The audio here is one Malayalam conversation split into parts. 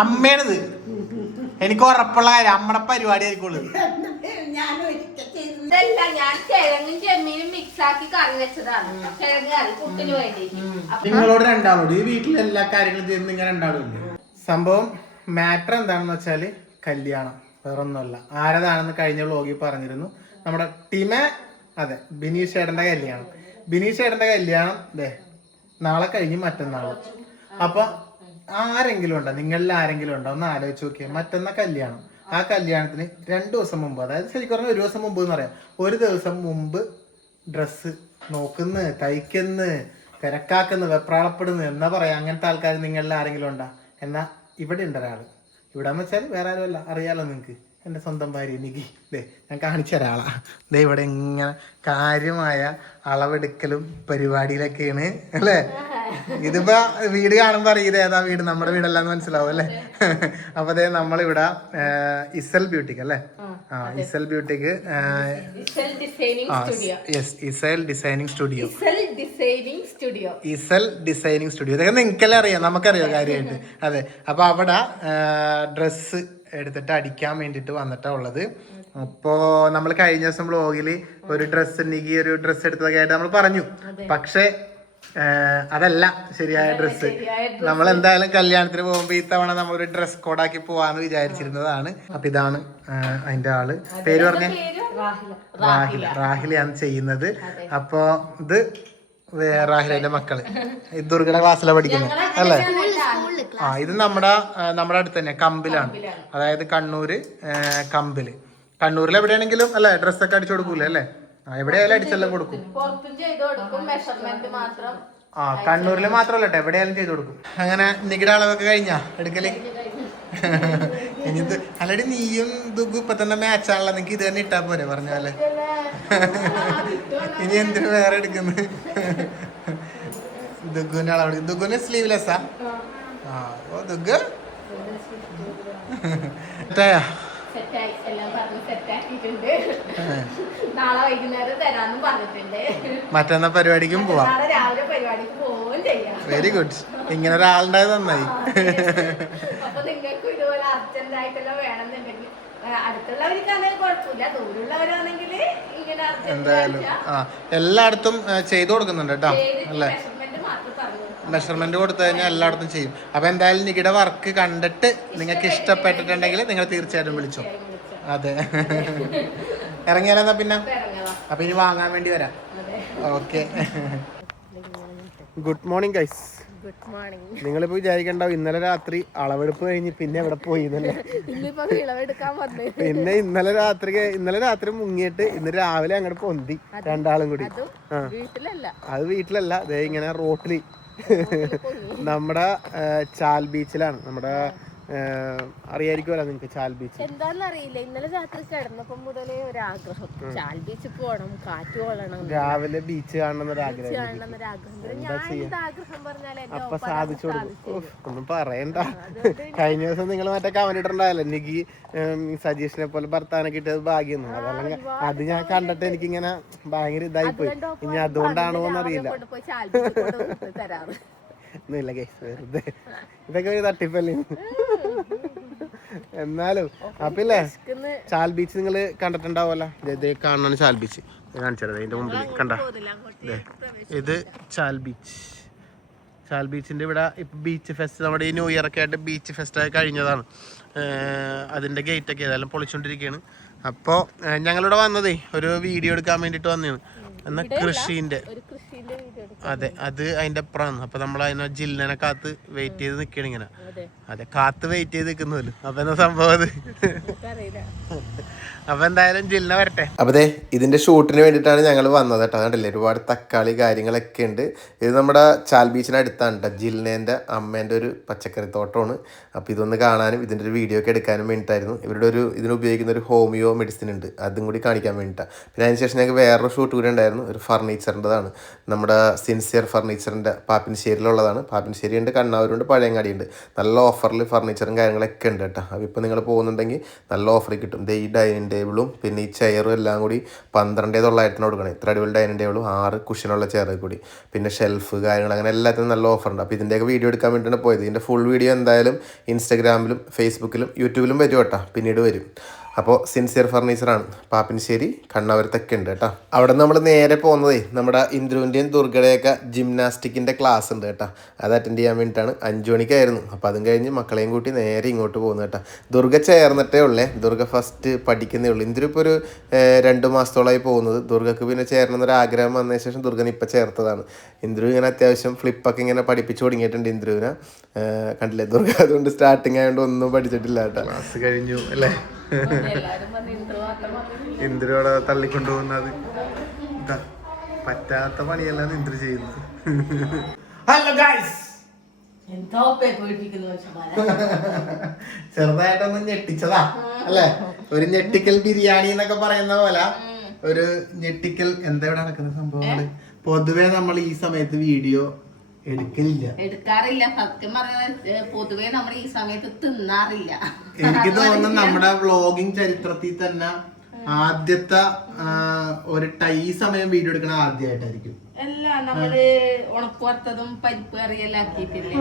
അമ്മയാണിത്. എനിക്ക് ഉറപ്പുള്ള കാര്യം അമ്മടെ പരിപാടി ആയിരിക്കുള്ളൂ. ഞാൻ കിഴങ്ങും ചെമ്മീനും മിക്സ് ആക്കി കറി വെച്ചതാണ്. കിഴങ്ങ് കറി പുട്ടിന് വേണ്ടി. നിങ്ങളോട് രണ്ടാളോട് ഈ വീട്ടിലെ എല്ലാ കാര്യങ്ങളും ചെയ്യുന്ന നിങ്ങൾ രണ്ടാളും. സംഭവം മാറ്റർ എന്താണെന്ന് വെച്ചാല് കല്യാണം വേറൊന്നുമല്ല. ആരതാണെന്ന് കഴിഞ്ഞ വ്ലോഗിൽ പറഞ്ഞിരുന്നു. നമ്മുടെ ടീമെ അതെ ബിനീഷ് ചേട്ടന്റെ കല്യാണം. ബിനീഷ് ചേട്ടന്റെ കല്യാണം നാളെ കഴിഞ്ഞ് മറ്റന്നാള്. അപ്പൊ ആരെങ്കിലും ഉണ്ടോ, നിങ്ങളിൽ ആരെങ്കിലും ഉണ്ടോ ഒന്ന് ആലോചിച്ച് നോക്കിയാൽ. മറ്റന്നാ കല്യാണം. ആ കല്യാണത്തിന് 2 ദിവസം മുമ്പ്, അതായത് ശരിക്കും പറഞ്ഞാൽ 1 ദിവസം മുമ്പ് എന്ന് പറയാം, 1 ദിവസം മുമ്പ് ഡ്രസ്സ് നോക്കുന്നു, തയ്ക്കുന്നു, തിരക്കാക്കുന്നു, വെപ്രാളപ്പെടുന്നു എന്നാ പറയാ. അങ്ങനത്തെ ആൾക്കാർ നിങ്ങളിൽ ആരെങ്കിലും ഉണ്ടാ? എന്നാ ഇവിടെ ഉണ്ട് ഒരാള്. ഇവിടെ എന്ന് വെച്ചാൽ വേറെ ആരുമല്ല, അറിയാലോ നിങ്ങക്ക്, എൻ്റെ സ്വന്തം ഭാര്യ നികി. ഞാൻ കാണിച്ച ഒരാളാ. ഇവിടെ ഇങ്ങനെ കാര്യമായ അളവെടുക്കലും പരിപാടിയിലൊക്കെയാണ് അല്ലേ. ഇതിപ്പോ വീട് കാണുമ്പോ അറിയത് ഏതാ വീട്, നമ്മുടെ വീടല്ലാന്ന് മനസ്സിലാവും അല്ലേ. അപ്പൊ നമ്മളിവിടെ ഇസൽ ബ്യൂട്ടിക്ക് അല്ലേ. ഇസൽ ബ്യൂട്ടിക്ക് ഇസൽ ഡിസൈനിങ് സ്റ്റുഡിയോ. ഇസൽ ഡിസൈനിങ് സ്റ്റുഡിയോ ഇതൊക്കെ നിങ്ങൾക്കെല്ലാം അറിയാം, നമുക്കറിയാം കാര്യമായിട്ട്. അതെ. അപ്പൊ അവിടെ ഡ്രസ്സ് എടുത്തിട്ട് അടിക്കാൻ വേണ്ടിട്ട് വന്നിട്ടാ ഉള്ളത്. അപ്പോ നമ്മൾ കഴിഞ്ഞ ദിവസം വ്ലോഗില് ഒരു ഡ്രസ്സ് എടുത്തതൊക്കെ ആയിട്ട് നമ്മൾ പറഞ്ഞു. പക്ഷെ അതല്ല ശരിയായ ഡ്രസ്സ്. നമ്മൾ എന്തായാലും കല്യാണത്തിന് പോകുമ്പോ ഇത്തവണ നമ്മളൊരു ഡ്രസ് കോഡാക്കി പോവാന്ന് വിചാരിച്ചിരുന്നതാണ്. അപ്പൊ ഇതാണ് അതിന്റെ ആള്. പേര് പറഞ്ഞ റാഹിലയാണ് ചെയ്യുന്നത്. അപ്പൊ ഇത് റാഹിലന്റെ മക്കള് ദുർഗയുടെ ക്ലാസ്സിലാണ് പഠിക്കുന്നത് അല്ലേ. ഇത് നമ്മുടെ അടുത്ത് തന്നെ കമ്പിലാണ്, അതായത് കണ്ണൂര് കമ്പില്. കണ്ണൂരിൽ എവിടെയാണെങ്കിലും അല്ലെ ഡ്രസ്സൊക്കെ അടിച്ചു കൊടുക്കൂലേ അല്ലേ. എവിടെയായാലും അടിച്ചെല്ലാം കൊടുക്കും. കണ്ണൂരിൽ മാത്രമല്ല കേട്ടോ, എവിടെയായാലും ചെയ്ത് കൊടുക്കും. അങ്ങനെ നികിട അളവൊക്കെ കഴിഞ്ഞാ എടുക്കല്. ഇനി ഇത് അല്ലടി നീയും ദുഗു ഇപ്പൊ തന്നെ മാച്ചാണല്ലോ, നിനക്ക് ഇത് തന്നെ ഇട്ടാ പോരെ പറഞ്ഞ പോലെ. ഇനി എന്തിനു വേറെ എടുക്കുന്നത്. ദുഗുവിന്റെ അളവ്, ദുഗുന് സ്ലീവ്ലെസ്സാ. ഓ ദുഗു മറ്റന്നാ പരിപാടിക്കും പോവാം. Very good. ഇങ്ങനെ ഒരാളുണ്ടായത് നന്നായി. അപ്പൊ നിങ്ങൾക്ക് ഇതുപോലെ അർജന്റ് ആയിട്ടെല്ലാം വേണമെന്നുണ്ടെങ്കിൽ അടുത്തുള്ളവർക്കാണെങ്കിൽ കുഴപ്പമില്ല, ദൂരമുള്ളവരാണെങ്കിൽ ഇങ്ങനെ എന്തായാലും എല്ലായിടത്തും ചെയ്തു കൊടുക്കുന്നുണ്ട് കേട്ടോ അല്ലേ. മെഷർമെന്റ് കൊടുത്തു കഴിഞ്ഞാൽ എല്ലായിടത്തും ചെയ്യും. അപ്പൊ എന്തായാലും നികിടെ വർക്ക് കണ്ടിട്ട് നിങ്ങൾക്ക് ഇഷ്ടപ്പെട്ടിട്ടുണ്ടെങ്കിൽ നിങ്ങൾ തീർച്ചയായിട്ടും വിളിച്ചോ. അതെ. ഇറങ്ങിയാലെന്നാ പിന്നെ. അപ്പൊ ഇനി വാങ്ങാൻ വേണ്ടി വരാം. Okay. Good morning guys. Good morning. നിങ്ങളിപ്പോ വിചാരിക്കണ്ടാവും ഇന്നലെ രാത്രി അളവെടുപ്പ് കഴിഞ്ഞ് പിന്നെ എവിടെ പോയി. പിന്നെ ഇന്നലെ രാത്രി മുങ്ങിയിട്ട് ഇന്ന് രാവിലെ അങ്ങോട്ട് പൊന്തി രണ്ടാളും കൂടി. അത് വീട്ടിലല്ല, ദേ ഇങ്ങനെ റോട്ടില് നമ്മുടെ ചാൽ ബീച്ചിലാണ്. നമ്മുടെ അറിയായിരിക്കുമല്ലോ നിങ്ങൾക്ക് ചാൽ ബീച്ച്. എന്താന്നറിയില്ല, ഇന്നലെ രാത്രി കിടന്നപ്പം മുതലേ ഒരു ആഗ്രഹം, ചാൽ ബീച്ചിൽ പോകണം, കാറ്റ് കൊള്ളണം, രാവിലെ ബീച്ച് കാണണം എന്നൊരാഗ്രഹം. അപ്പൊ സാധിച്ചു കൊടുക്കും. ഒന്നും പറയണ്ട. കഴിഞ്ഞ ദിവസം നിങ്ങൾ മറ്റേ കമന്റ് ഇട്ടുണ്ടായല്ലോ എനിക്ക് സജീഷിനെ പോലെ ഭർത്താവിനെ കിട്ടിയത് ഭാഗ്യം. അതല്ലെങ്കിൽ അത് ഞാൻ കണ്ടിട്ട് എനിക്കിങ്ങനെ ഭയങ്കര ഇതായിപ്പോയി. ഇനി അതുകൊണ്ടാണോ എന്നറിയില്ല. ഒന്നുമില്ല കേസ്, വെറുതെ ഇതൊക്കെ ഒരു തട്ടിപ്പല്ലേ. എന്നാലും അപ്പില്ലേ ചാൽ ബീച്ച് നിങ്ങൾ കണ്ടിട്ടുണ്ടാവല്ലോ. കാണാണ് ചാൽ ബീച്ച്. കാണിച്ചത് അതിന്റെ മുമ്പിൽ കണ്ട. ഇത് ചാൽ ബീച്ച്. ചാൽ ബീച്ചിന്റെ ഇവിടെ ഇപ്പൊ ബീച്ച് ഫെസ്റ്റ്, നമ്മുടെ ഈ ന്യൂ ഇയർ ഒക്കെ ആയിട്ട് ബീച്ച് ഫെസ്റ്റ് ആയി കഴിഞ്ഞതാണ്. അതിന്റെ ഗേറ്റ് ഒക്കെ ഏതായാലും പൊളിച്ചോണ്ടിരിക്കുകയാണ്. അപ്പോൾ ഞങ്ങളിവിടെ വന്നതേ ഒരു വീഡിയോ എടുക്കാൻ വേണ്ടിട്ട് വന്നതാണ്. എന്നാ കൃഷിന്റെ അതെ, അത് അതിന്റെ അപ്പുറമാണ്. അപ്പൊ നമ്മൾ അതിനെ ജില്ലനെ കാത്ത് വെയിറ്റ് ചെയ്ത് നിൽക്കണം ഇങ്ങനെ. അതെ, കാത്ത് വെയിറ്റ് ചെയ്ത് നിൽക്കുന്നല്ലോ. അപ്പൊ എന്താ സംഭവം അത്. അപ്പൊ എന്തായാലും ജില്ല വരട്ടെ. അപ്പൊ ഇതിന്റെ ഷൂട്ടിന് വേണ്ടിയിട്ടാണ് ഞങ്ങൾ വന്നത് കേട്ടോ. കണ്ടില്ലേ, ഒരുപാട് തക്കാളി കാര്യങ്ങളൊക്കെ ഉണ്ട്. ഇത് നമ്മുടെ ചാൽ ബീച്ചിന് അടുത്താണ് കേട്ടോ. ജില്ലേന്റെ അമ്മേന്റെ ഒരു പച്ചക്കറി തോട്ടമാണ്. അപ്പൊ ഇതൊന്ന് കാണാനും ഇതിന്റെ ഒരു വീഡിയോ ഒക്കെ എടുക്കാനും വേണ്ടിയിട്ടായിരുന്നു. ഇവരുടെ ഇതിന് ഉപയോഗിക്കുന്ന ഒരു ഹോമിയോ മെഡിസിൻ ഉണ്ട്, അതും കൂടി കാണിക്കാൻ വേണ്ടിയിട്ടാണ്. പിന്നെ അതിനുശേഷം ഞങ്ങൾക്ക് വേറൊരു ഷൂട്ട് കൂടി ഉണ്ടായിരുന്നു, ഒരു ഫർണിച്ചറിൻ്റെതാണ്. നമ്മുടെ സിൻസിയർ ഫർണിച്ചറിൻ്റെ പാപ്പിൻശ്ശേരിയിലുള്ളതാണ്. പാപ്പിൻശ്ശേരി ഉണ്ട്, കണ്ണാവൂരുണ്ട്, പഴയങ്ങാടി ഉണ്ട്. നല്ല ഓഫറിൽ ഫർണിച്ചറും കാര്യങ്ങളൊക്കെ ഉണ്ട് കേട്ടോ. അപ്പോൾ ഇപ്പോൾ നിങ്ങൾ പോകുന്നുണ്ടെങ്കിൽ നല്ല ഓഫറിൽ കിട്ടും. ഈ ഡൈനിങ് ടേബിളും പിന്നെ ഈ ചെയറും എല്ലാം കൂടി 12,900 കൊടുക്കണം. ഇത്ര അടിപൊളി ഡൈനിങ് ടേബിളും 6 കുഷനുള്ള ചെയർ കൂടി, പിന്നെ ഷെൽഫ് കാര്യങ്ങൾ, അങ്ങനെ എല്ലാത്തിനും നല്ല ഓഫറുണ്ട്. അപ്പോൾ ഇതിൻ്റെയൊക്കെ വീഡിയോ എടുക്കാൻ വേണ്ടിയിട്ടാണ് പോയത്. ഇതിൻ്റെ ഫുൾ വീഡിയോ എന്തായാലും ഇൻസ്റ്റാഗ്രാമിലും ഫേസ്ബുക്കിലും യൂട്യൂബിലും വരും കേട്ടോ, പിന്നീട് വരും. അപ്പോൾ സിൻസിയർ ഫർണിച്ചറാണ്, പാപ്പിൻശ്ശേരി കണ്ണാവരത്തൊക്കെ ഉണ്ട് കേട്ടോ. അവിടെ നമ്മൾ നേരെ പോകുന്നതേ നമ്മുടെ ഇന്ദ്രുവിൻ്റെയും ദുർഗയുടെയൊക്കെ ജിംനാസ്റ്റിക്കിൻ്റെ ക്ലാസ് ഉണ്ട് കേട്ടോ. അത് അറ്റൻഡ് ചെയ്യാൻ വേണ്ടിയിട്ടാണ്. 5 മണിക്കായിരുന്നു. അപ്പോൾ അതും കഴിഞ്ഞ് മക്കളെയും കൂട്ടി നേരെ ഇങ്ങോട്ട് പോകുന്നത് കേട്ടോ. ദുർഗ ചേർന്നിട്ടേ ഉള്ളേ, ദുർഗ ഫസ്റ്റ് പഠിക്കുന്നേ ഉള്ളൂ. ഇന്ദ്രു ഇപ്പോൾ ഒരു 2 മാസത്തോളമായി പോകുന്നത്. ദുർഗക്ക് പിന്നെ ചേരണമെന്നൊരു ആഗ്രഹം വന്നതിന് ശേഷം ദുർഗനെ ഇപ്പം ചേർത്തതാണ്. ഇന്ദ്രു ഇങ്ങനെ അത്യാവശ്യം ഫ്ലിപ്പൊക്കെ ഇങ്ങനെ പഠിപ്പിച്ചു തുടങ്ങിയിട്ടുണ്ട് ഇന്ദ്രുവിനെ. കണ്ടില്ലേ, ദുർഗ അതുകൊണ്ട് സ്റ്റാർട്ടിങ് ആയതുകൊണ്ട് ഒന്നും പഠിച്ചിട്ടില്ല കേട്ടോ. ക്ലാസ് കഴിഞ്ഞു അല്ലേ, ഇന്ദ്രയോടെ തള്ളിക്കൊണ്ടുപോകുന്നത് പറ്റാത്ത പണിയല്ലാതെ ഇന്ദ്ര ചെയ്യുന്നത്. ഹലോ ഗൈസ്, ചെറുതായിട്ടൊന്ന് ഞെട്ടിച്ചതാ അല്ലേ, ഒരു ഞെട്ടിക്കൽ ബിരിയാണി എന്നൊക്കെ പറയുന്ന പോലെ ഒരു ഞെട്ടിക്കൽ. എന്താ ഇവിടെ നടക്കുന്ന സംഭവങ്ങള്? പൊതുവെ നമ്മൾ ഈ സമയത്ത് വീഡിയോ എടുക്കാറില്ല. സത്യം പറഞ്ഞാൽ പൊതുവെ നമ്മൾ ഈ സമയത്ത് തിന്നാറില്ല. എനിക്ക് തോന്നുന്നു നമ്മുടെ വ്ളോഗിങ് ചരിത്രത്തിൽ തന്നെ ആദ്യത്തെ ഈ സമയം വീഡിയോ എടുക്കണ ആദ്യമായിട്ടായിരിക്കും. അല്ല, നമ്മള് ഉണക്കുവറുത്തതും പരിപ്പ് കറിയെല്ലാം ആക്കിയിട്ടില്ലേ.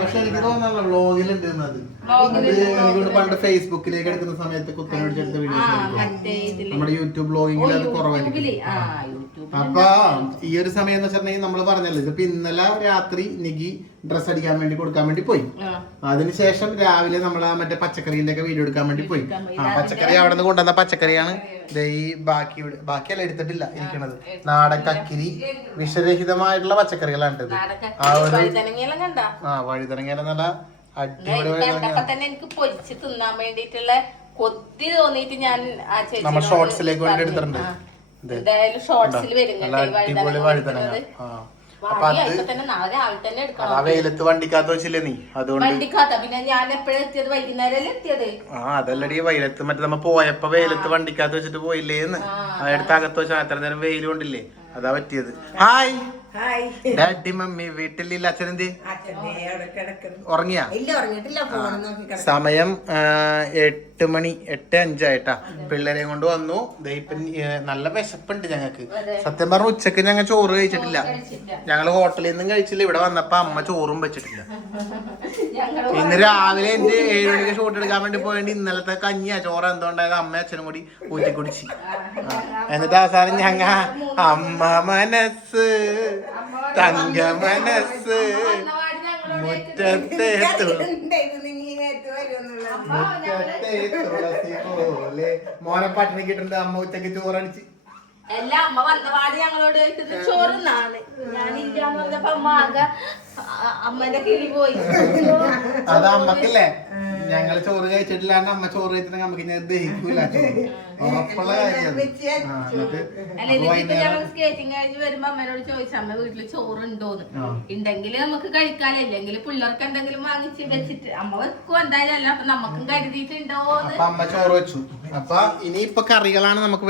പക്ഷെ എനിക്ക് തോന്നുന്നല്ലോ വ്ളോഗിലുണ്ട് പണ്ട് ഫേസ്ബുക്കിലേക്ക് എടുക്കുന്ന സമയത്ത് കുത്തനടിച്ചെടുത്ത വീഡിയോസ് നമ്മുടെ യൂട്യൂബ് വ്ളോഗിങ്ങിൽ അത് കുറവായിരിക്കും. അപ്പൊ ഈ ഒരു സമയം എന്ന് വെച്ചിട്ടുണ്ടെങ്കിൽ നമ്മള് പറഞ്ഞല്ലോ, ഇതിപ്പോ ഇന്നലെ രാത്രി നികി ഡ്രസ് അടിക്കാൻ വേണ്ടി കൊടുക്കാൻ വേണ്ടി പോയി. അതിനുശേഷം രാവിലെ നമ്മൾ മറ്റേ പച്ചക്കറിന്റെ ഒക്കെ വീഡിയോ എടുക്കാൻ വേണ്ടി പോയി. പച്ചക്കറി അവിടെ നിന്ന് കൊണ്ടുവന്ന പച്ചക്കറിയാണ് ഈ ബാക്കിയല്ല എടുത്തിട്ടില്ല ഇരിക്കണത്. നാടൻ കക്കിരി, വിഷരഹിതമായിട്ടുള്ള പച്ചക്കറികളാണ്. വഴുതനങ്ങയെല്ലാം നല്ല അടിപൊളി തന്നെ എനിക്ക് പൊരിച്ച് തിന്നാൻ വേണ്ടിട്ടുള്ള കൊതി തോന്നിയിട്ട് ഞാൻ നമ്മൾ ഷോർട്സിലേക്ക് വേണ്ടി എടുത്തിട്ടുണ്ട്. എന്തായാലും ഷോർട്സിൽ അടിപൊളി വഴുതനങ്ങ. വെയിലത്ത് വണ്ടിക്കകത്ത് വെച്ചില്ലേ നീ, അതുകൊണ്ട് പിന്നെ ഞാൻ എപ്പോഴും എത്തിയത് വൈകുന്നേരം എത്തിയത്. അതല്ലടി വെയിലത്ത് മറ്റേ നമ്മ പോയപ്പോ വെയിലത്ത് വണ്ടിക്കകത്ത് വെച്ചിട്ട് പോയില്ലേന്ന്, അതെടുത്ത് അകത്ത് വെച്ചാൽ അത്ര നേരം വെയിൽ കൊണ്ടില്ലേ, അതാ പറ്റിയത്. ഹായ് ഡാഡി മമ്മി വീട്ടിലില്ല. അച്ഛനെന്ത് ഉറങ്ങിയാ? സമയം 8 മണി 8:05 പിള്ളേരെയും കൊണ്ട് വന്നു. ഇപ്പം നല്ല വിശപ്പുണ്ട് ഞങ്ങക്ക്. സത്യം പറഞ്ഞ ഉച്ചക്ക് ഞങ്ങൾ ചോറ് കഴിച്ചിട്ടില്ല. ഞങ്ങള് ഹോട്ടലിൽ നിന്നും കഴിച്ചില്ല. ഇവിടെ വന്നപ്പോ അമ്മ ചോറും വെച്ചിട്ടില്ല. ഇന്ന് രാവിലെ എന്റെ 7 മണിക്ക് ഷൂട്ട് എടുക്കാൻ വേണ്ടി പോയിട്ട് ഇന്നലത്തെ കഞ്ഞിയാ ചോറ് എന്തുകൊണ്ടായത് അമ്മ അച്ഛനും കൂടി ഊറ്റി കുടിച്ച്. എന്നിട്ട് അവസാനം ഞങ്ങ അമ്മ മനസ്സ് തങ്ക മനസ്സ് മുറ്റത്തെ മോനെ പട്ടിണി കിട്ടുന്നുണ്ട്. അമ്മ ഉച്ചക്ക് ചോറടിച്ച് എല്ലാ അമ്മ വന്നപാട് ഞങ്ങളോട് ചോറുന്നാണ്. ഞാനില്ലാന്ന് പറഞ്ഞപ്പോ അമ്മ ആകെ അമ്മന്റെ കിളി പോയി. അത് അമ്മക്കല്ലേ, ഞങ്ങള് ചോറ് കഴിച്ചിട്ടില്ലാണ്ട് അമ്മ ചോറ് കഴിച്ചിട്ട് നമുക്ക് ഞാൻ ദഹിക്കൂല. ഉറപ്പുള്ള കാര്യം. സ്കേറ്റിംഗ് കഴിഞ്ഞ് വരുമ്പോ അമ്മനോട് ചോദിച്ചു അമ്മ വീട്ടില് ചോറുണ്ടോന്ന്. ഉണ്ടെങ്കിൽ നമുക്ക് കഴിക്കാല്ലോ, ഇല്ലെങ്കിൽ പിള്ളേർക്ക് എന്തെങ്കിലും വാങ്ങിച്ച് വെച്ചിട്ട് അമ്മ വെക്കും എന്തായാലും. അല്ല അപ്പൊ നമുക്കും കരുതിയിട്ടുണ്ടോന്ന്. അപ്പൊ അമ്മ ചോറ് വെച്ചു. അപ്പൊ ഇനിയിപ്പൊ കറികളാണ് നമുക്ക്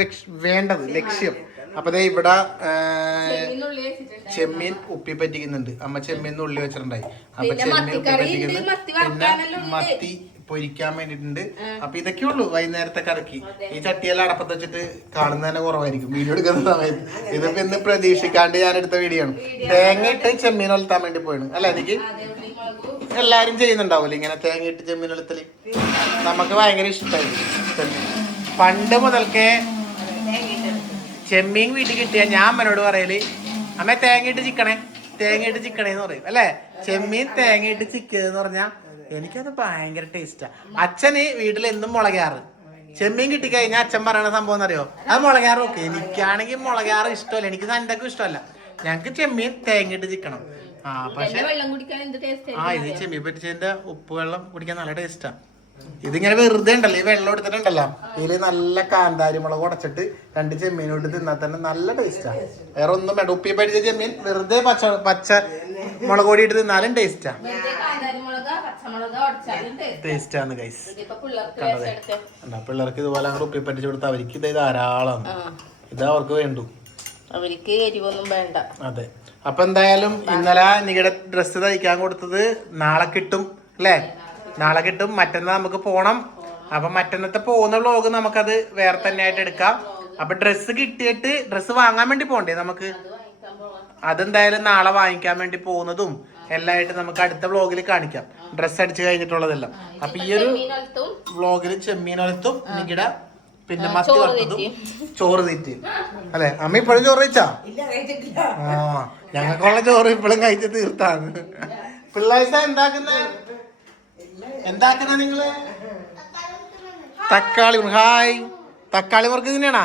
വേണ്ടത്, ലക്ഷ്യം. അപ്പൊ ഇവിടെ ചെമ്മീൻ ഉപ്പി പറ്റിക്കുന്നുണ്ട്. അമ്മ ചെമ്മീൻ ഉള്ളി വെച്ചിട്ടുണ്ടായി. അപ്പൊ ചെമ്മീൻ ഉപ്പി പറ്റിക്കുന്നു. പിന്നെ മത്തി പൊരിക്കാൻ വേണ്ടിട്ടുണ്ട്. അപ്പൊ ഇതൊക്കെ ഉള്ളു വൈകുന്നേരത്തെ കറക്കി. ഈ ചട്ടിയെല്ലാം അടപ്പത്ത് വെച്ചിട്ട് കാണുന്ന തന്നെ കുറവായിരിക്കും വീഡിയോ എടുക്കുന്ന സമയത്ത്. ഇതിപ്പോ ഇന്ന് പ്രതീക്ഷിക്കാണ്ട് ഞാൻ എടുത്ത വീഡിയോ ആണ്. തേങ്ങ ഇട്ട് ചെമ്മീൻ ഒലത്താൻ വേണ്ടി പോയാണ് അല്ലെ എനിക്ക്. എല്ലാരും ചെയ്യുന്നുണ്ടാവൂല്ലേ ഇങ്ങനെ തേങ്ങ ഇട്ട് ചെമ്മീൻ ഒലത്തല്. നമുക്ക് ഭയങ്കര ഇഷ്ടമായിരുന്നു. പണ്ട് മുതൽക്കേ ചെമ്മീൻ വീട്ടിൽ കിട്ടിയാൽ ഞാൻ അമ്മനോട് പറയല് അമ്മ തേങ്ങയിട്ട് ചിക്കണേ എന്ന് പറയും അല്ലെ. ചെമ്മീൻ തേങ്ങയിട്ട് ചിക്കന്ന് പറഞ്ഞാ എനിക്കത് ഭയങ്കര ടേസ്റ്റാ. അച്ഛന് വീട്ടിൽ എന്നും മുളകാറ്. ചെമ്മീൻ കിട്ടിക്കഴിഞ്ഞാൽ അച്ഛൻ പറയണ സംഭവം എന്നറിയോ, അത് മുളകാറ്. ഓക്കെ, എനിക്കാണെങ്കിൽ മുളകാറ് ഇഷ്ടമല്ല, എനിക്ക് സണ്ടക്കും ഇഷ്ടമല്ല. ഞങ്ങക്ക് ചെമ്മീൻ തേങ്ങയിട്ട് ചിക്കണം. പക്ഷെ ഇത് ചെമ്മീൻ പറ്റിച്ചതിന്റെ ഉപ്പ് വെള്ളം കുടിക്കാൻ നല്ല ടേസ്റ്റാ. ഇതിങ്ങനെ വെറുതെ ഉണ്ടല്ലോ, ഈ വെള്ളം എടുത്തിട്ടുണ്ടല്ലോ, ഇതില് നല്ല കാന്താരി മുളക് ഉടച്ചിട്ട് 2 ചെമ്മീനോട്ട് തിന്നാൽ തന്നെ നല്ല ടേസ്റ്റാ. വേറെ ഒന്നും വേണ്ട. ഉപ്പി പഠിച്ച ചെമ്മീൻ വെറുതെ പച്ച മുളക് പൊടി ഇട്ട് തിന്നാലും ടേസ്റ്റാ. ടേസ്റ്റാണ് ഗൈസ്. പിള്ളേർക്ക് ഇതുപോലെ ഉപ്പി പറ്റിച്ചു കൊടുത്താൽ അവർക്ക് ഇത് ധാരാളമാണ്. ഇതാ അവർക്ക് വേണ്ടു. അവർക്ക് എരിവൊന്നും വേണ്ട. അതെ. അപ്പൊ എന്തായാലും ഇന്നലെ നിങ്ങളുടെ ഡ്രസ്സ് തയ്ക്കാൻ കൊടുത്തത് നാളെ കിട്ടും അല്ലേ? നാളെ കിട്ടും. മറ്റന്നാൾ നമുക്ക് പോണം. അപ്പൊ മറ്റന്നത്തെ പോകുന്ന വ്ലോഗ് നമുക്കത് വേറെ തന്നെ ആയിട്ട് എടുക്കാം. അപ്പൊ ഡ്രസ്സ് കിട്ടിയിട്ട് ഡ്രസ്സ് വാങ്ങാൻ വേണ്ടി പോണ്ടേ നമുക്ക്? അതെന്തായാലും നാളെ വാങ്ങിക്കാൻ വേണ്ടി പോകുന്നതും എല്ലായിട്ട് നമുക്ക് അടുത്ത വ്ലോഗിൽ കാണിക്കാം, ഡ്രസ്സ് അടിച്ചു കഴിഞ്ഞിട്ടുള്ളതെല്ലാം. അപ്പൊ ഈ ഒരു വ്ലോഗിൽ ചെമ്മീനൊലത്തും നികിട പിന്നെ മത്തി വറുത്തതും ചോറ് തീറ്റയും അല്ലെ? അമ്മ ഇപ്പോഴും ചോറ് കഴിച്ചാ? ആ, ഞങ്ങൾക്കുള്ള ചോറ് ഇപ്പോഴും കഴിച്ച് തീർത്താണ്. പിള്ളേഴ്സ എന്താക്കുന്ന നിങ്ങള്? തക്കാളി ഹായ്, തക്കാളി മുറുക്ക് തന്നെയാണാ?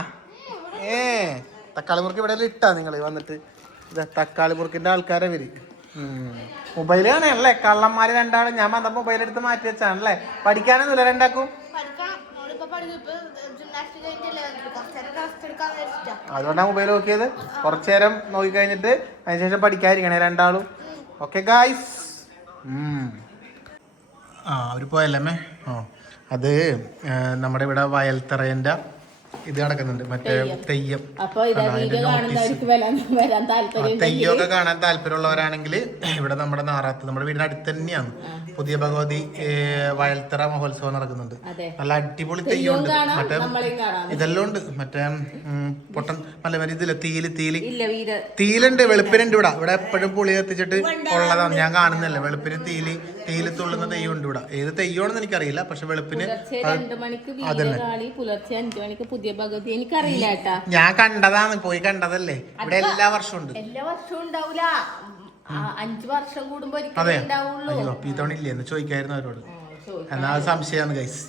തക്കാളി മുറുക്ക് ഇവിടെ ഇട്ടാ നിങ്ങള് വന്നിട്ട്? തക്കാളി മുറുക്കിന്റെ ആൾക്കാരെ വരി. മൊബൈൽ കാണാനല്ലേ കള്ളന്മാര് രണ്ടാളും. ഞാൻ വന്ന മൊബൈൽ എടുത്ത് മാറ്റി വെച്ചാണല്ലേ? പഠിക്കാനൊന്നുമില്ല രണ്ടാക്കും? അതുകൊണ്ടാണ് മൊബൈൽ നോക്കിയത്. കുറച്ചു നേരം നോക്കി കഴിഞ്ഞിട്ട് അതിനുശേഷം പഠിക്കാതിരിക്കണേ രണ്ടാളും. Okay guys. അവര് പോയല്ലേ? അത് നമ്മുടെ ഇവിടെ വയൽത്തറയന്റെ ഇത് നടക്കുന്നുണ്ട്, മറ്റേ തെയ്യം. തെയ്യമൊക്കെ കാണാൻ താല്പര്യമുള്ളവരാണെങ്കിൽ ഇവിടെ നമ്മുടെ നാറാത്ത്, നമ്മുടെ വീടിന്റെ അടുത്ത് തന്നെയാണ് പുതിയ ഭഗവതി വയൽത്തറ മഹോത്സവം നടക്കുന്നുണ്ട്. നല്ല അടിപൊളി തെയ്യമുണ്ട്. മറ്റേ ഇതെല്ലാം ഉണ്ട്. മറ്റേ പൊട്ടൻ നല്ല ഇതില്ല, തീലുണ്ട്, വെളുപ്പിനുണ്ട് ഇവിടെ. ഇവിടെ എപ്പോഴും പുളി കത്തിച്ചിട്ട് ഉള്ളതാണ്, ഞാൻ കാണുന്നില്ല. വെളുപ്പിന് തീയിൽ തുള്ളുന്ന തെയ്യം ഉണ്ട് ഇവിടെ. ഏത് തെയ്യമാണെന്ന് എനിക്കറിയില്ല, പക്ഷെ വെളുപ്പിന് അതന്നെ എനിക്കറിയില്ല കേട്ടാ. ഞാൻ കണ്ടതാണ്, പോയി കണ്ടതല്ലേ. ഇവിടെ എല്ലാ വർഷവും ഉണ്ട്. എല്ലാ വർഷവും ഉണ്ടാവൂല, 5 വർഷം കൂടുമ്പോ അതെ. അയ്യോ അപ്പൊ ഈ തവണ ഇല്ലേ എന്ന് ചോദിക്കായിരുന്നു അവരോട്. എന്നാ അത് സംശയമാണ് ഗൈസ്.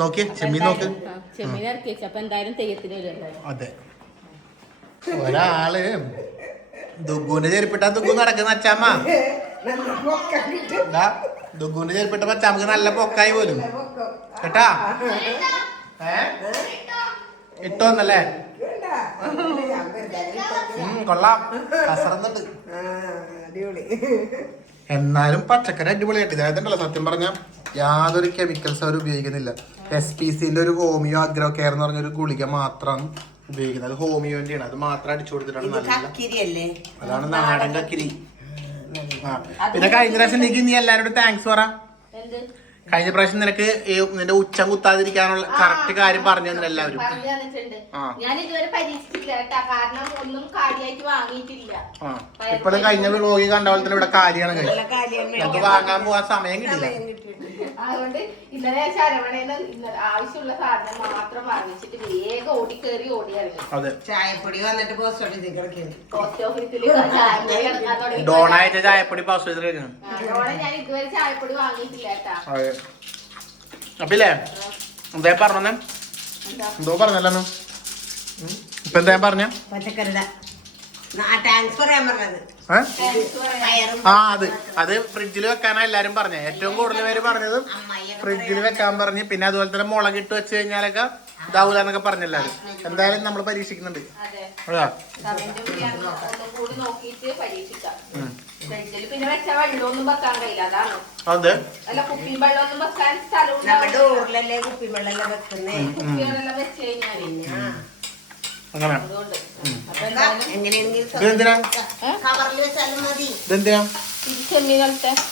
നോക്കിയേ ചെമ്മീൻ നോക്ക്. ചെമ്മീൻ ഇറക്കി വെച്ചു. അപ്പൊ എന്തായാലും തെയ്യത്തിന് വരുമല്ലോ. അതെ. ഒരാള് ദുഗുന്റെ ചെരുപ്പിട്ടാ ദുഗു നടക്കുന്ന അച്ചാമ്മ. ദുഗുന്റെ ചെരുപ്പിട്ട അച്ചാമ്മക്ക് നല്ല പൊക്കായി പോലും കേട്ടാ. ഇട്ടോന്നല്ലേ? കൊള്ളാം, കസറന്നിട്ട്. എന്നാലും പച്ചക്കറി അടിപൊളിയായിട്ട്. ഇതായതുണ്ടല്ലോ സത്യം പറഞ്ഞാൽ യാതൊരു കെമിക്കൽസ് അവർ ഉപയോഗിക്കുന്നില്ല. SPCന്റെ ഒരു ഹോമിയോ അഗ്രോ കെയർ എന്ന് പറഞ്ഞൊരു ഗുളിക മാത്രമാണ് ഉപയോഗിക്കുന്നത്. അത് ഹോമിയോന്റെയാണ്. അത് മാത്രം അടിച്ചു കൊടുത്തിട്ടാണ് നല്ല. അതാണ് നാടൻ കക്കിരി. പിന്നെ കഴിഞ്ഞ പ്രാവശ്യം നീ എല്ലാരോടും താങ്ക്സ് പറ. കഴിഞ്ഞ പ്രാവശ്യം നിനക്ക് നിന്റെ ഉച്ചം കുത്താതിരിക്കാനുള്ള കറക്റ്റ് കാര്യം പറഞ്ഞു തന്നെ എല്ലാവരും. ഞാൻ ഇതുവരെ പരീക്ഷിച്ചില്ല കേട്ടാ, കാരണം ഒന്നും കാര്യമായിട്ട് വാങ്ങിയിട്ടില്ല. ഇപ്പോഴും കഴിഞ്ഞ വ്ലോഗിൽ കണ്ട പോലെ തന്നെ ഇവിടെ കാലിയാണ്. ഞങ്ങൾക്ക് വാങ്ങാൻ പോവാൻ സമയം കിട്ടില്ല. അതുകൊണ്ട് ഇന്നലെ ശരവണേന്ന് ആവശ്യമുള്ള സാധനം മാത്രം വാങ്ങിച്ചിട്ട് വേഗം ഓടിയായിരുന്നു. ചായപ്പൊടി വന്നിട്ട് പോസ്റ്റ് ഓഫീസിൽ ഡോണായിട്ട് ചായപ്പൊടി പോസ്റ്റ് ചെയ്തിരിക്കണം. ഞാൻ ഇതുവരെ ചായപ്പൊടി വാങ്ങിയിട്ടില്ല കേട്ടാ. അപ്പില്ലേ എന്താ പറഞ്ഞേ? എന്തോ പറഞ്ഞല്ലോ ഇപ്പൊ എന്താ പറഞ്ഞ? പച്ചക്കറിയുടെ അത് ഫ്രിഡ്ജിൽ വെക്കാനാ എല്ലാരും പറഞ്ഞത്. ഏറ്റവും കൂടുതൽ പേര് പറഞ്ഞതും ഫ്രിഡ്ജിൽ വെക്കാൻ പറഞ്ഞ്. പിന്നെ അതുപോലെ തന്നെ മുളകിട്ട് വെച്ച് കഴിഞ്ഞാലൊക്കെ ഇതാവൂല എന്നൊക്കെ പറഞ്ഞെല്ലാരും. എന്തായാലും നമ്മൾ പരീക്ഷിക്കുന്നുണ്ട്. അതെ. അങ്ങനെ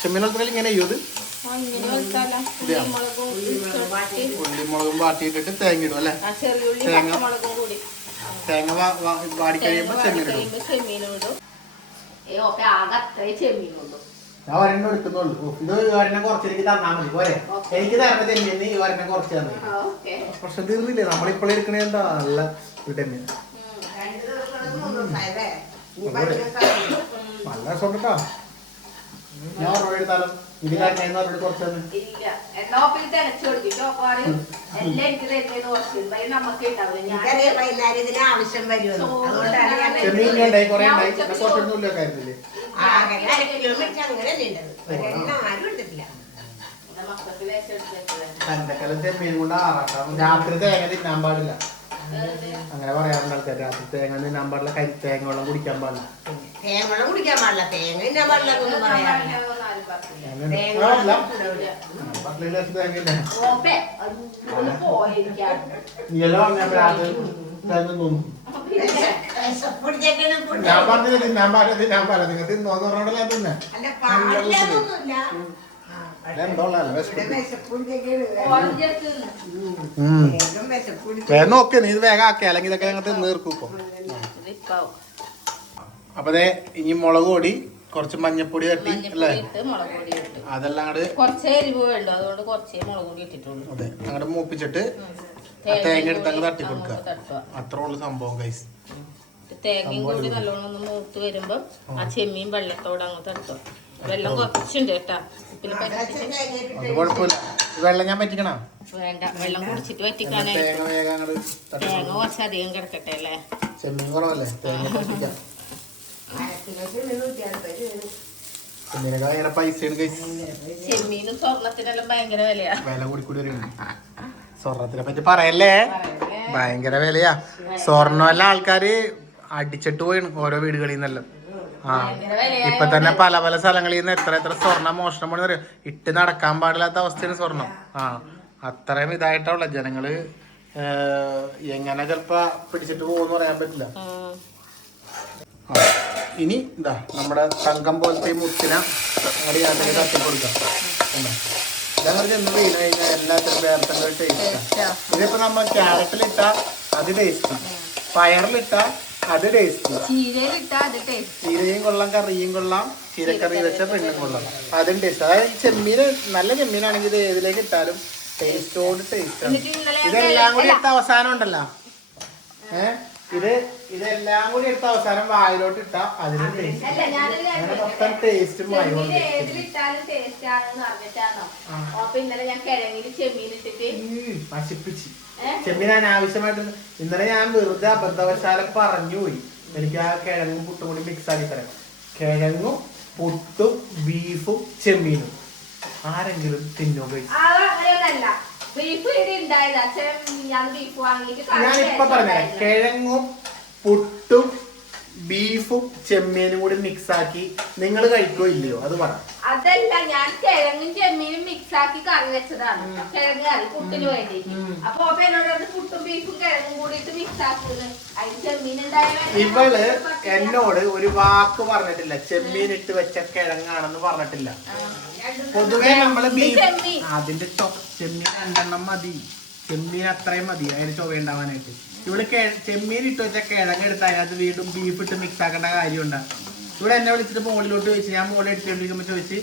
ചെമ്മീനോളത്തിൽ ഇങ്ങനെ ചെയ്യൂത്. ഉള്ളിമുളകും വാട്ടിയിട്ടിട്ട് തേങ്ങ ഇടും അല്ലെ? തേങ്ങ വാടി കഴിയുമ്പോ ചെമ്മീനിടും. ഞാൻ ഒരെണ്ണം എടുക്കുന്നുള്ളൂ. ഇത് ഒരെണ്ണം കുറച്ചെനിക്ക് തന്നാ മതി പോരെ? എനിക്ക് തരണ ചെമ്മീന് ഈ ഒരെണ്ണം കുറച്ച് തന്നെ. പക്ഷെ തീർന്നില്ലേ, നമ്മളിപ്പോഴും എടുക്കണേ എന്താ നല്ല വിട്ടമ്മീൻ. നല്ല രസമുണ്ടാ. ഞാൻ ഓർമ്മ എടുത്താലും ഇത് കഴിഞ്ഞ കുറച്ച് തന്നെ. ചെമ്മീൻ ഉണ്ടായി കുറെ ഉണ്ടായി. കുറച്ചൊന്നുമില്ല കാര്യത്തില്ലേ? തണ്ടക്കലം ചെമ്മീൻ കൊണ്ട് ആറാട്ടാം. രാത്രി തേങ്ങ തിന്നാൻ പാടില്ല അങ്ങനെ പറയാറുണ്ട് ആൾക്കാർ. രാത്രി തേങ്ങ തിന്നാൻ പാടില്ല, തേങ്ങ വെള്ളം കുടിക്കാൻ പാടില്ല. തേങ്ങ വെള്ളം കുടിക്കാൻ പാടില്ല, തേങ്ങ തിന്നാൻ പാടില്ല എന്നൊന്നും പറയാറില്ല. ഞാൻ പറഞ്ഞില്ല ഞാൻ പറയാം നിങ്ങൾ തിന്നോന്ന് പറഞ്ഞോണ്ടല്ല തിന്നെ വേഗം നോക്ക് നീ ഇത് വേഗം ആക്കിയ അല്ലെങ്കിൽ ഇതൊക്കെ ഞങ്ങൾ തീർക്കും ഇപ്പൊ. അപ്പൊ അതെ ഇനി മുളക് പൊടി കുറച്ച് മഞ്ഞപ്പൊടി തട്ടി അല്ലേ അതെല്ലാം അങ്ങോട്ട് കുറച്ചേ എരിവ് വേണ്ടു അതുകൊണ്ട് കുറച്ചേ മുളക് പൊടി ഇട്ടിട്ടുള്ളൂ. അതെ അങ്ങോട്ട് മൂപ്പിച്ചിട്ട് തേങ്ങ എടുത്ത് അങ്ങ് തട്ടി കൊടുക്കുക. അത്രേ ഉള്ളു സംഭവം ഗൈസ്. തേങ്ങയും കൂടി നല്ലോണം ഒന്ന് മൂത്ത് വരുമ്പോ ആ ചെമ്മീൻ വെള്ളത്തോടെ അങ്ങ് തട്ടുക. വെള്ളം കുറച്ചുണ്ട് കേട്ടാ. ഉപ്പിന് അത് കുഴപ്പമില്ല. വെള്ളം ഞാൻ പറ്റിക്കണ വേണ്ട, വെള്ളം കുടിച്ചിട്ട് വറ്റിക്കാനായിട്ട് തേങ്ങ കുറച്ചധികം കിടക്കട്ടെ അല്ലേ. ചെമ്മീൻ കുറവല്ലേ തേങ്ങ പറ്റിക്കാം. ചെമ്മീനൊക്കെ ഭയങ്കര പൈസയാണ് ഗൈസ്. ചെമ്മീനും സ്വർണത്തിനെല്ലാം ഭയങ്കര വിലയാ. വില കൂടി വരുന്നു. സ്വർണത്തിനെ പറ്റി പറയല്ലേ, ഭയങ്കര വിലയാ. സ്വർണ്ണമെല്ലാം ആൾക്കാര് അടിച്ചിട്ട് പോയിണ് ഓരോ വീടുകളിൽ നിന്നെല്ലാം. ഇപ്പൊ തന്നെ പല പല സ്ഥലങ്ങളിൽ നിന്ന് എത്ര സ്വർണ്ണം മോഷണം പോണെന്ന് അറിയാം. ഇട്ട് നടക്കാൻ പാടില്ലാത്ത അവസ്ഥയാണ് സ്വർണം. അത്രയും ഇതായിട്ടുള്ള ജനങ്ങള് എങ്ങനെ ചിലപ്പോ പിടിച്ചിട്ട് പോകുമെന്ന് പറയാൻ പറ്റില്ല. ഇനി ഇതാ നമ്മുടെ തങ്കം പോലത്തെ മുത്തിനെ അങ്ങോട്ട് ഞാൻ തട്ടി കൊടുക്കാം. ഇതങ്ങനെ ചെന്ന് വീണ് കഴിഞ്ഞാൽ എല്ലാത്തിനും വേറെ തന്നെ ഒരു ടേസ്റ്റാ. ഇതിപ്പോ നമ്മൾ ക്യാരറ്റിലിട്ട അത് ടേസ്റ്റ്, പയറിലിട്ട അത് ടേസ്റ്റ്, ചീരയും കൊള്ളാം, കറിയും കൊള്ളാം, ചീരക്കറി വെച്ച പെണ്ണും കൊള്ളാം, അതും ടേസ്റ്റ്. അതായത് ചെമ്മീൻ നല്ല ചെമ്മീനാണെങ്കിൽ ഇത് ഏതിലേക്ക് ഇട്ടാലും ടേസ്റ്റോട് ടേസ്റ്റാണ്. ഇതെല്ലാം കൂടി ഇട്ട അവസാനം ഉണ്ടല്ലോ ഇതെല്ലാം കൂടി എടുത്ത അവസാനം വായിലോട്ട് ഇട്ടാ അതിന് മൊത്തം ടേസ്റ്റും നശിപ്പിച്ച്. ചെമ്മീൻ അനാവശ്യമായിട്ട് ഇന്നലെ ഞാൻ വെറുതെ അബദ്ധവശാലം പറഞ്ഞു പോയി. എനിക്ക് ആ കിഴങ്ങും പുട്ടും കൂടി മിക്സ് ആക്കി തരാം. കിഴങ്ങും പുട്ടും ബീഫും ചെമ്മീനും ആരെങ്കിലും തിന്നോ? ഞാനിപ്പൊ പറഞ്ഞ കിഴങ്ങും പുട്ടും ബീഫും ചെമ്മീനും കൂടി മിക്സ് ആക്കി നിങ്ങൾ കഴിക്കോ ഇല്ലയോ അത് പറ. അതല്ല, ഞാൻ കിഴങ്ങും ചെമ്മീനും മിക്സ് ആക്കി കറി വെച്ചതാണ്. കിഴങ്ങ് കറി പുട്ടിന് വേണ്ടി. അപ്പൊ എന്നോട് പുട്ടും ബീഫും കിഴങ്ങും കൂടിയിട്ട് മിക്സ് ആക്കുന്നത് അതിന് ചെമ്മീൻ ഇവള് എന്നോട് ഒരു വാക്ക് പറഞ്ഞിട്ടില്ല. ചെമ്മീൻ ഇട്ട് വെച്ച കിഴങ്ങാണെന്ന് പറഞ്ഞിട്ടില്ല. പൊതുവെ നമ്മള് അതിന്റെ ചെമ്മീൻ 2 മതി. ചെമ്മീൻ അത്രയും മതി അതിന് ചൊവ്വ ഉണ്ടാവാനായിട്ട്. ഇവിടെ ചെമ്മീൻ ഇട്ട് വെച്ച കിഴങ്ങ് എടുത്ത് അതിനകത്ത് വീണ്ടും ബീഫ് ഇട്ട് മിക്സ് ആക്കേണ്ട കാര്യമുണ്ട്. ഇവിടെ എന്നെ വിളിച്ചിട്ട് മുകളിലോട്ട് ചോദിച്ചു. ഞാൻ മുകളിൽ എടുത്തോണ്ടിരിക്കുമ്പോൾ ചോദിച്ച്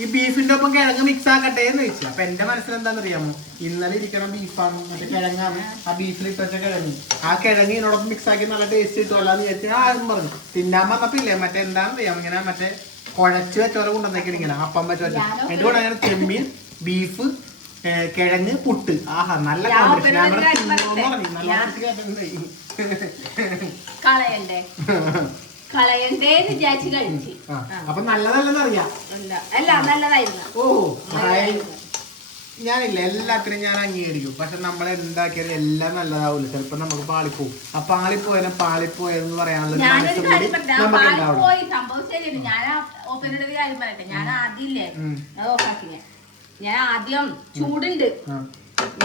ഈ ബീഫിന്റെ ഒപ്പം കിഴങ്ങ് മിക്സ് ആക്കട്ടെ എന്ന് ചോദിച്ചു. അപ്പൊ എന്റെ മനസ്സിൽ എന്താണെന്ന് അറിയാമോ, ഇന്നലെ ഇരിക്കണ ബീഫാണ് മറ്റേ കിഴങ്ങാണ്. ആ ബീഫിൽ ഇട്ട് വെച്ച കിഴങ്ങ് ആ കിഴങ്ങ് ഇതിനോടൊപ്പം മിക്സ് ആക്കി നല്ല ടേസ്റ്റ് കിട്ടുമല്ലാന്ന് വിചാരിച്ചു ആരും പറഞ്ഞു. തിന്നാൻ വന്നപ്പോ ഇല്ലേ മറ്റേ എന്താണെന്ന് അറിയാം, ഇങ്ങനെ മറ്റേ കുഴച്ച് വെച്ചോരെ കൊണ്ടുവന്നേക്കണ ഇങ്ങനെ അപ്പം വെച്ച് വെച്ചു. എന്റെ കൂടെ അങ്ങനെ ചെമ്മീൻ ബീഫ് കിഴങ്ങ് പുട്ട്. ആഹാ നല്ല അപ്പൊ നല്ലതല്ലെന്ന് അറിയാം. ഓ ഞാനില്ല എല്ലാത്തിനും ഞാൻ അംഗീകരിക്കും. പക്ഷെ നമ്മൾ എന്താക്കിയാലും എല്ലാം നല്ലതാവൂല. ചിലപ്പോ നമുക്ക് പാളിപ്പോവും. ആ പാളിപ്പോയെന്ന് പറയാനുള്ള ഞാൻ ആദ്യം ചൂടുണ്ട്.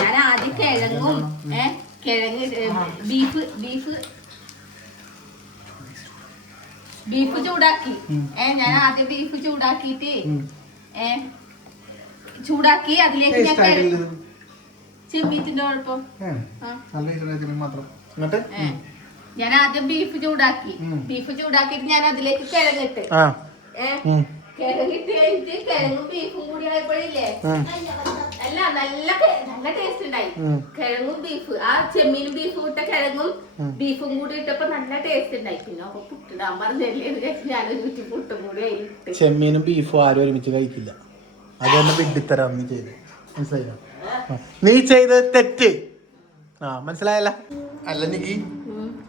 ഞാൻ ആദ്യം കിഴങ്ങും ബീഫ് ചൂടാക്കി. ഞാൻ ആദ്യം ബീഫ് ചൂടാക്കിട്ട് ചൂടാക്കി അതിലേക്ക് ഞാൻ ചെമ്മീറ്റിന്റെ കുഴപ്പം ഞാൻ ആദ്യം ബീഫ് ചൂടാക്കിയിട്ട് ഞാൻ അതിലേക്ക് കിഴങ്ങിട്ട് കിഴങ്ങിട്ട് കഴിഞ്ഞിട്ട് കിഴങ്ങും ബീഫും കൂടി ആയപ്പോഴില്ലേ അല്ല നല്ല ടേസ്റ്റ് ഉണ്ടായി. കിഴങ്ങും ബീഫ് ആ ചെമ്മീനും ബീഫും ഇട്ട കിഴങ്ങും ബീഫും കൂടി ഇട്ടപ്പോ നല്ല ടേസ്റ്റ് ഉണ്ടായി. പിന്നെ അപ്പൊ പുട്ടിടാൻ പറഞ്ഞല്ലേ ഞാനൊരു ചുറ്റി പുട്ടും കൂടി ഇട്ട്. ചെമ്മീനും ബീഫും ആരും ഒരുമിച്ച് കഴിക്കില്ല. അതൊന്ന് വിഡിത്തരാം നീ ചെയ്ത്. മനസ്സിലായില്ല? നീ ചെയ്ത് തെറ്റ്. മനസ്സിലായല്ല? അല്ല നീ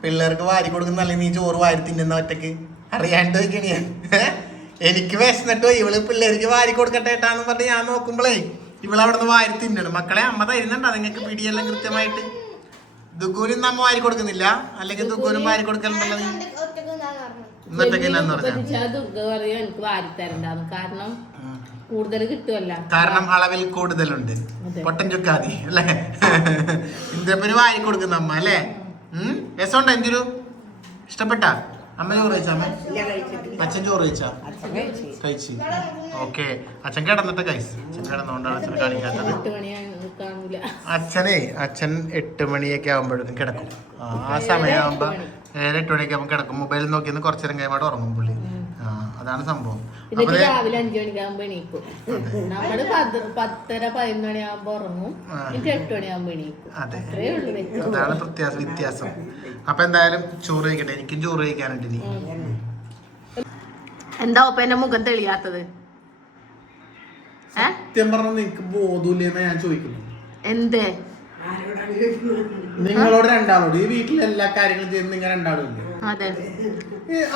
പിള്ളേർക്ക് വാരി കൊടുക്കുന്നല്ലേ നീ ചോറ് വാരി തിന്നുന്ന ഒറ്റക്ക് അറിയാണ്ട് വെക്കണിയ. എനിക്ക് വിശന്നിട്ടോ ഇവള് പിള്ളേർക്ക് വാരി കൊടുക്കട്ടെ ഏട്ടാന്ന് പറഞ്ഞ് ഞാൻ നോക്കുമ്പോളേ ഇവളവിടെ നിന്ന് വാരി തിന്നണം. മക്കളെ അമ്മ തരുന്നുണ്ടോ നിങ്ങൾക്ക് പിടിയെല്ലാം കൃത്യമായിട്ട്? ദുഗൂനും നമ്മ വാരി കൊടുക്കുന്നില്ല, അല്ലെങ്കിൽ ദുഗൂനും വാരി കൊടുക്കലുണ്ടല്ലോ നീ? ഇന്നൊറ്റക്കില്ലെന്ന് പറഞ്ഞാൽ ദുർഗ പറയും എനിക്ക് വാരി തരണ്ടാന്ന്. കാരണം കൂടുതൽ കിട്ടുമല്ല, കാരണം അളവിൽ കൂടുതലുണ്ട്. പൊട്ടൻ ചുക്കാതി അല്ലേ? ഇന്ത്യപ്പന് വാരി കൊടുക്കുന്ന അമ്മ അല്ലേ? രസമുണ്ടോ എന്തൊരു ഇഷ്ടപ്പെട്ട? അമ്മ ചോറ് കഴിച്ചാ? അമ്മ അച്ഛൻ ചോറ് കഴിച്ചാ? കഴിച്ചു. ഓക്കെ, അച്ഛൻ കിടന്നിട്ട് കഴിച്ചു. അച്ഛൻ കിടന്നുകൊണ്ടാണ് അച്ഛൻ കാണിക്കാത്തത്. അച്ഛൻ 8 മണിയൊക്കെ ആകുമ്പോഴേക്കും കിടക്കും. ആ സമയമാകുമ്പോ 7-8 മണിയൊക്കെ ആകുമ്പോൾ കിടക്കും. മൊബൈൽ നോക്കിയെന്ന് കുറച്ചു നേരം കഴിയുമ്പോൾ ഉറങ്ങും പുള്ളി. അതാണ് സംഭവം. രാവിലെ 5 മണിയാകുമ്പോ എണീക്കും. നമ്മള് 10:30-11 മണിയാകുമ്പോ ഉറങ്ങും, 8 മണിയാകുമ്പോ എണീക്കും. അത്രേ ഉള്ളൂ അതാണ് വ്യത്യാസം. അപ്പൊ എന്തായാലും ചോറ് കഴിക്കട്ടെ, എനിക്കും ചോറ് കഴിക്കാനുണ്ട്. നീ എന്താ ഇപ്പൊ എന്റെ മുഖം തെളിയാത്തത്? സത്യം പറഞ്ഞ നിനക്ക് ബോധമില്ലെന്ന് ഞാൻ ചോദിക്കുന്നു. എന്തേ? നിങ്ങളോട് രണ്ടാളോട് ഈ വീട്ടിലെ എല്ലാ കാര്യങ്ങളും ചെയ്യുന്ന നിങ്ങൾ രണ്ടാളും ഇല്ലേ? അതെ,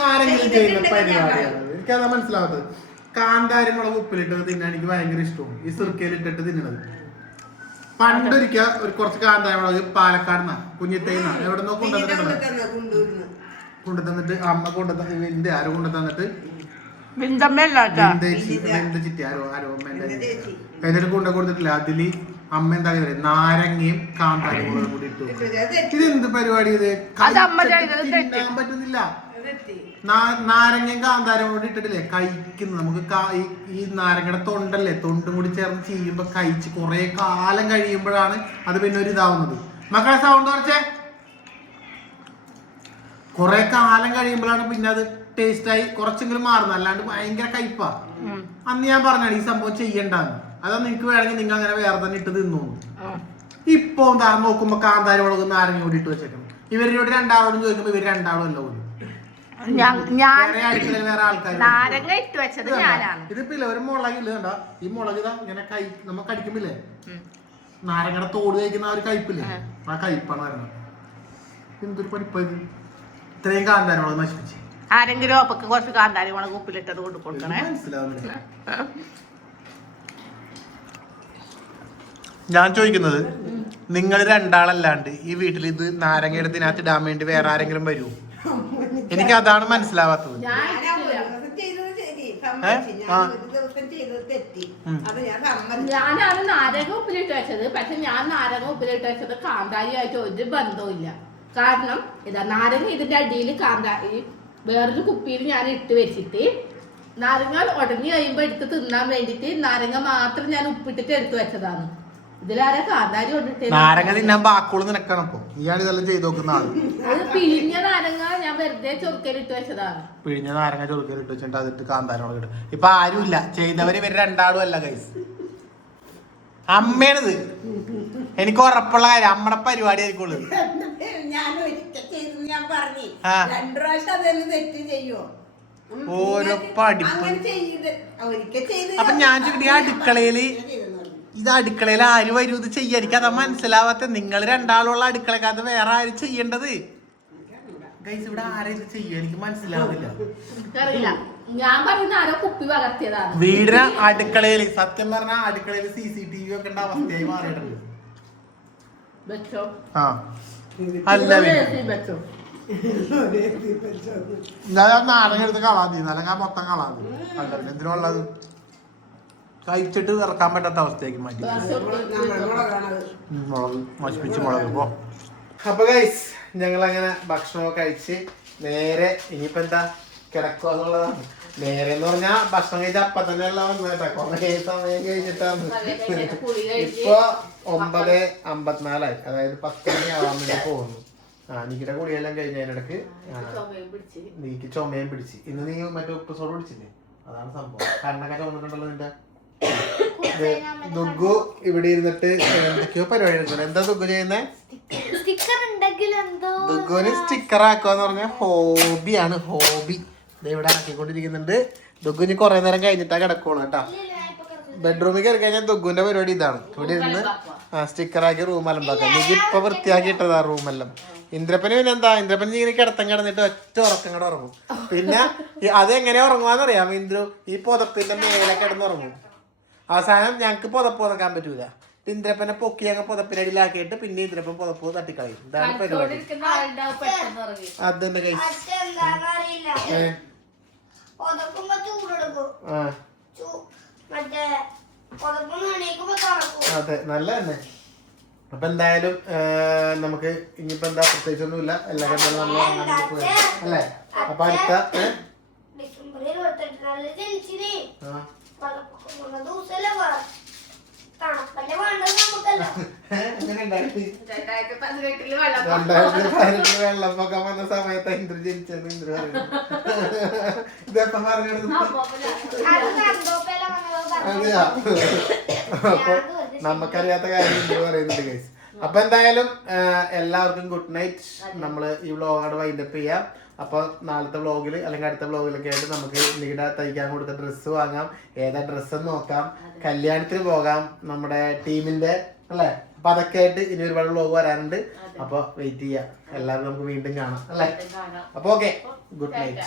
ആരെങ്കിലും ചെയ്യുന്ന പരിപാടിയാണ്. എനിക്കതാ മനസ്സിലാവാത്തത്. കാന്താരി മുളക് ഉപ്പിലിട്ടത് തിന്നാൻ എനിക്ക് ഭയങ്കര ഇഷ്ടവും. ഈ സിർക്കയിൽ ഇട്ടിട്ട് തിന്നണത്. പണ്ടൊരിക്കൽ കുറച്ച് കാന്താരി മുളക് പാലക്കാട് കുഞ്ഞിത്തേന്ന എവിടെ നിന്നോ കൊണ്ടുതന്നിട്ട് അമ്മ കൊണ്ടുതന്നിട്ട് ആരോ കൊണ്ടുതന്നിട്ട് എന്നിട്ട് കൊടുത്തിട്ടില്ല. അതില് അമ്മ എന്താ പറയുക, നാരങ്ങയും കാന്താരി മുളകും കൂടി ഇട്ടു. ഇതെന്ത് പരിപാടി ഇത്? തിന്നാൻ പറ്റുന്നില്ല. നാരങ്ങയും കാന്താരം കൂടി ഇട്ടിട്ടില്ലേ കഴിക്കുന്നു. നമുക്ക് ഈ നാരങ്ങയുടെ തൊണ്ടല്ലേ, തൊണ്ടും കൂടി ചേർന്ന് ചെയ്യുമ്പോ കഴിച്ച് കുറെ കാലം കഴിയുമ്പോഴാണ് അത് പിന്നെ ഒരു ഇതാവുന്നത്. മക്കളെ സൗണ്ട് കുറച്ചേ. കുറെ കാലം കഴിയുമ്പോഴാണ് പിന്നെ അത് ടേസ്റ്റായി കുറച്ചെങ്കിലും മാറുന്നത്. അല്ലാണ്ട് ഭയങ്കര കയ്പാ. അന്ന് ഞാൻ പറഞ്ഞാണ് ഈ സംഭവം ചെയ്യണ്ടെന്ന്. അതാ നിങ്ങക്ക് വേണമെങ്കിൽ നിങ്ങൾ അങ്ങനെ വേറെ തന്നെ ഇട്ട് തിന്നു. ഇപ്പൊ എന്താ നോക്കുമ്പോ കാന്താരി മുളക് നാരങ്ങ കൂടി ഇട്ട് വെച്ചേക്കണം. ഇവരോട് രണ്ടാളോടും ചോദിക്കുമ്പോ ഇവര് രണ്ടാളും അല്ല പോലും. വേറെ ആൾക്കാർ ഇതിപ്പോ ഇല്ല. ഒരു മുളകില്ല കണ്ടാ, ഈ മുളക് ഇതാ ഇങ്ങനെ നമ്മ കടിക്കുമ്പില്ലേ നാരങ്ങയുടെ തോട് കഴിക്കുന്ന ആ ഒരു കയ്പില്ലേ, ആ കയ്പാണ് വരുന്നത്. എന്തൊരു പഠിപ്പത്. ഇത്രയും കാന്താരി മുളക് നശിപ്പിച്ച്. ആരെങ്കിലും ഒപ്പക്ക് കുറച്ച് കാന്താരി മുളക് ഉപ്പിലിട്ടത് കൊണ്ട് കൊടുക്കണേ. മനസ്സിലാവുന്നില്ല. ഞാൻ ചോദിക്കുന്നത്, നിങ്ങൾ രണ്ടാളല്ലാണ്ട് ഈ വീട്ടിൽ ഇത് നാരങ്ങ എടുത്തിനകത്ത് ഇടാൻ വേണ്ടി വേറെ ആരെങ്കിലും വരുമോ? എനിക്ക് അതാണ് മനസ്സിലാവാത്തത്. ഞാനാണ് നാരങ്ങ ഉപ്പിലിട്ട് വെച്ചത്. പക്ഷെ ഞാൻ നാരങ്ങ ഉപ്പിലിട്ട് വെച്ചത് കാന്താരിയായിട്ട് ഒരു ബന്ധവും. കാരണം ഇതാ നാരങ്ങ ഇതിന്റെ അടിയിൽ കാന്താരി വേറൊരു കുപ്പിയിൽ ഞാൻ ഇട്ട് വെച്ചിട്ട് നാരങ്ങ ഉടഞ്ഞു കഴിയുമ്പോ എടുത്ത് തിന്നാൻ വേണ്ടിട്ട് നാരങ്ങ മാത്രം ഞാൻ ഉപ്പിട്ടിട്ട് എടുത്തു വെച്ചതാണ്. ഇതിലാരെ കാന്താരി കൊണ്ടിട്ട് നാരങ്ങ തിന്നാൻ ബാക്കുള്ളൂ നിനക്കാണ്. അപ്പൊ ഇയാൾ ഇതെല്ലാം ചെയ്ത് നോക്കുന്ന ആള്. അത് പിഴിഞ്ഞ നാരങ്ങ ഞാൻ വെറുതെ ചൊറുക്കലിട്ട് വെച്ചതാണ്. പിഴിഞ്ഞ നാരങ്ങ ചൊറുക്കലിട്ട് വെച്ചിട്ട് അതിട്ട് കാന്താരി മുളക് ഇടും. ഇപ്പൊ ആരുമില്ല ചെയ്തവര് ഇവര് രണ്ടാളും അല്ല ഗൈസ്, അമ്മയാണിത്. എനിക്ക് ഉറപ്പുള്ള കാര്യം അമ്മയുടെ പരിപാടി ആയിരിക്കുള്ളൂ. ഓരോ പഠിപ്പ്. അപ്പൊ ഞാൻ ചോദിക്കട്ടെ, അടുക്കളയില് ആര് വരും ഇത് ചെയ്യാൻ? എനിക്ക് അതാ മനസ്സിലാവാത്ത. നിങ്ങൾ രണ്ടാളുള്ള അടുക്കളക്കകത്ത് വേറെ ആര് ചെയ്യേണ്ടത്? ഗൈസ് ഇവിടെ ആരാ ഇത് ചെയ്യാ? എനിക്ക് മനസ്സിലാവുന്നില്ല. ഞാൻ പറയുന്ന ആരോ കുപ്പി പകർത്തിയതാണ്. വീടിന് അടുക്കളയില് സത്യം പറഞ്ഞ അടുക്കളയില് CCTV ഒക്കെ ഉണ്ട അവസ്ഥയായി മാറിയിട്ടുണ്ട്. അല്ല നാരങ്ങ എടുത്ത് കളാതി, അല്ലെങ്കിൽ മൊത്തം കളാതി. അല്ല പിന്നെ എന്തിനുള്ളത്? കഴിച്ചിട്ട് ഇറക്കാൻ പറ്റാത്ത അവസ്ഥയാക്കി മാറ്റി. മുളക് നശിപ്പിച്ച് മുളക് പോ. അപ്പൊ ഗൈസ് ഞങ്ങൾ അങ്ങനെ ഭക്ഷണമൊക്കെ കഴിച്ച് നേരെ ഇനിയിപ്പോ എന്താ കിടക്കുക എന്നുള്ളതാണ്. നേരെ എന്ന് പറഞ്ഞാ ഭക്ഷണം കഴിച്ച അപ്പൊ തന്നെ എല്ലാം വന്നേട്ടാ. കൊറേ സമയം കഴിഞ്ഞിട്ടാണ്. ഇപ്പൊ 9:54 അതായത് 10 മണി ആവാൻ വേണ്ടി പോകുന്നു. നീക്കിന്റെ കുളിയെല്ലാം കഴിഞ്ഞതിനിടക്ക് നീക്ക് ചുമയും പിടിച്ച്. ഇന്ന് നീ മറ്റേ ഉപ്പ് സോഡ് പിടിച്ചില്ലേ? അതാണ് സംഭവം. കണ്ണൊക്കെ ചുമന്നിട്ടുണ്ടല്ലോ നിന്റെ. ദുഗ്ഗു ഇവിടെ ഇരുന്നിട്ട് എന്തൊക്കെയോ പരിപാടി എടുക്കുന്നത്. എന്താ ദുഗ്ഗു ചെയ്യുന്നേ? ദുഗ്ഗുവിന് സ്റ്റിക്കർ ആക്കുവാന്ന് പറഞ്ഞ ഹോബിയാണ്. ഹോബി ഇവിടെ ആക്കിക്കൊണ്ടിരിക്കുന്നുണ്ട്. ദുഗ്ഗുന് കുറെ നേരം കഴിഞ്ഞിട്ടാ കിടക്കുള്ളൂ കേട്ടാ. ബെഡ്റൂമിൽ കയറി കഴിഞ്ഞാൽ ദുഗ്ഗുവിന്റെ പരിപാടി ഇതാണ്. ഇവിടെ ഇരുന്ന് സ്റ്റിക്കർ ആക്കി റൂം അലമ്പാക്കാം. നീ ഇപ്പൊ വൃത്തിയാക്കി ഇട്ടതാ റൂമെല്ലാം. ഇന്ദ്രപ്പന് പിന്നെ എന്താ, ഇന്ദ്രപ്പൻ ഇങ്ങനെ കിടന്നിട്ട് ഒറ്റ ഉറക്കം കൂടെ ഉറങ്ങും. പിന്നെ അതെങ്ങനെ ഉറങ്ങുവാന്നറിയാം? ഇന്ദ്രു ഈ പുതപ്പിന്റെ മേലെ കിടന്നുറങ്ങും. അവസാനം ഞങ്ങക്ക് പുതപ്പ് പുതക്കാൻ പറ്റൂല. ഇന്ദ്രപ്പനെ പൊക്കി അങ്ങ് പുതപ്പിനടിയിലാക്കിയിട്ട് പിന്നെ ഇന്ദ്രപ്പൻ പുതപ്പ് തട്ടിക്കളയും. ഇതാണ് പരിപാടി. കണ്ടോണ്ടിരിക്കുന്ന ആളുണ്ടാവും പെട്ടെന്ന് ഉറങ്ങി. അതെന്നെ കഴിച്ചു. അതെ നല്ല തന്നെ. അപ്പൊ എന്തായാലും നമുക്ക് ഇനിയിപ്പോ എന്താ പ്രത്യേകിച്ചൊന്നുമില്ല. എല്ലാവരും നമ്മൾ അല്ലേ. അപ്പൊ അടുത്ത വെള്ളപ്പൊക്കം വന്ന സമയത്ത് ഇന്ദ്ര ജനിച്ചെന്ന് ഇന്ദ്ര പറയുന്നു. ഇതെപ്പം പറഞ്ഞെടുത്തു. അതെയാ. അപ്പൊ നമുക്കറിയാത്ത കാര്യം ഇന്ദ്ര പറയുന്നുണ്ട് ഗൈസ്. അപ്പൊ എന്തായാലും എല്ലാവർക്കും ഗുഡ് നൈറ്റ്. നമ്മള് ഈ വ്ളോഗോട് വൈൻഡപ്പ് ചെയ്യാം. അപ്പോൾ നാളത്തെ വ്ളോഗിൽ അല്ലെങ്കിൽ അടുത്ത വ്ളോഗിലൊക്കെ ആയിട്ട് നമുക്ക് നീട തയ്ക്കാൻ കൊടുത്ത ഡ്രസ്സ് വാങ്ങാം. ഏതാ ഡ്രസ്സ് നോക്കാം. കല്യാണത്തിന് പോകാം നമ്മുടെ ടീമിന്റെ അല്ലേ. അപ്പൊ അതൊക്കെ ആയിട്ട് ഇനി ഒരുപാട് വ്ളോഗ് വരാനുണ്ട്. അപ്പൊ വെയിറ്റ് ചെയ്യാം. എല്ലാവരും നമുക്ക് വീണ്ടും കാണാം അല്ലേ. അപ്പൊ ഓക്കെ ഗുഡ് നൈറ്റ്.